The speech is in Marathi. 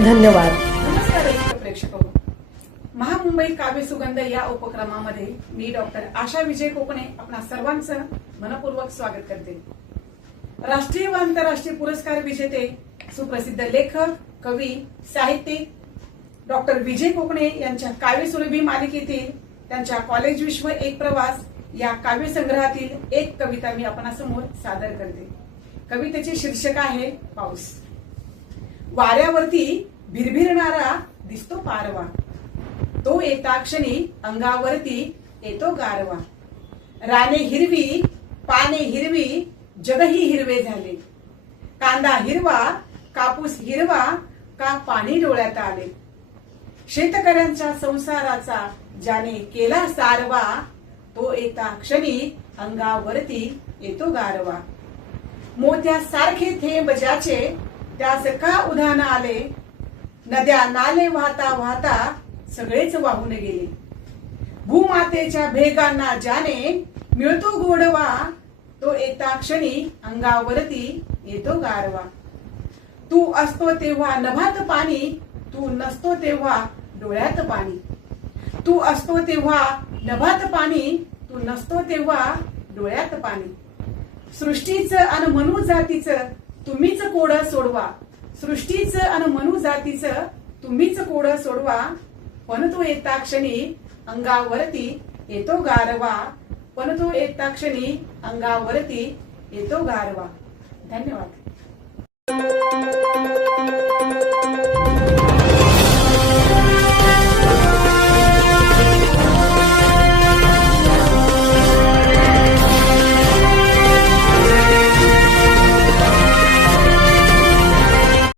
धन्यवाद. नमस्कार प्रेक्षक हो. महामुंबई काव्य सुगंध या उपक्रमामध्ये मी डॉक्टर आशा विजय कोकणे आपणा सर्वांचं मनपूर्वक स्वागत करते. राष्ट्रीय व आंतरराष्ट्रीय पुरस्कार विजेते सुप्रसिद्ध लेखक कवी साहित्यिक डॉक्टर विजय कोकणे यांच्या काव्य सुरभी मालिकेतील त्यांच्या कॉलेज विश्व एक प्रवास या काव्य संग्रहातील एक कविता मी आपणासमोर सादर करते. कवितेचे शीर्षक आहे पाऊस. वाऱ्यावरती भिरभिरणारा दिसतो पारवा. तो येता क्षणी अंगावरती येतो गारवा. राने हिरवी पाने हिरवी जगही हिरवे झाले. कांदा हिरवा कापूस हिरवा का पाणी डोळ्यात आले? शेतकऱ्यांच्या संसाराचा ज्याने केला सारवा तो येता क्षणी अंगावरती येतो गारवा. मोत्यासारखे थेंब ज्याचे त्यास का उधाण आले नद्या नाले वाहता वाहता सगळेच वाहून गेले. भूमातेच्या भेगांना ज्याने मिळतो गोडवा तो येता क्षणी अंगावरती येतो गारवा. तू असतो तेव्हा नभात पाणी तू नसतो तेव्हा डोळ्यात पाणी. तू असतो तेव्हा नभात पाणी तू नसतो तेव्हा डोळ्यात पाणी. सृष्टीचं आणि मनु जातीचं तुम्हीच कोड सोडवा. सृष्टीचं आणि मनु जातीचं तुम्हीच कोड सोडवा. पण तो येता क्षणी अंगावरती येतो गारवा. पण तो येता क्षणी अंगावरती येतो गारवा. धन्यवाद.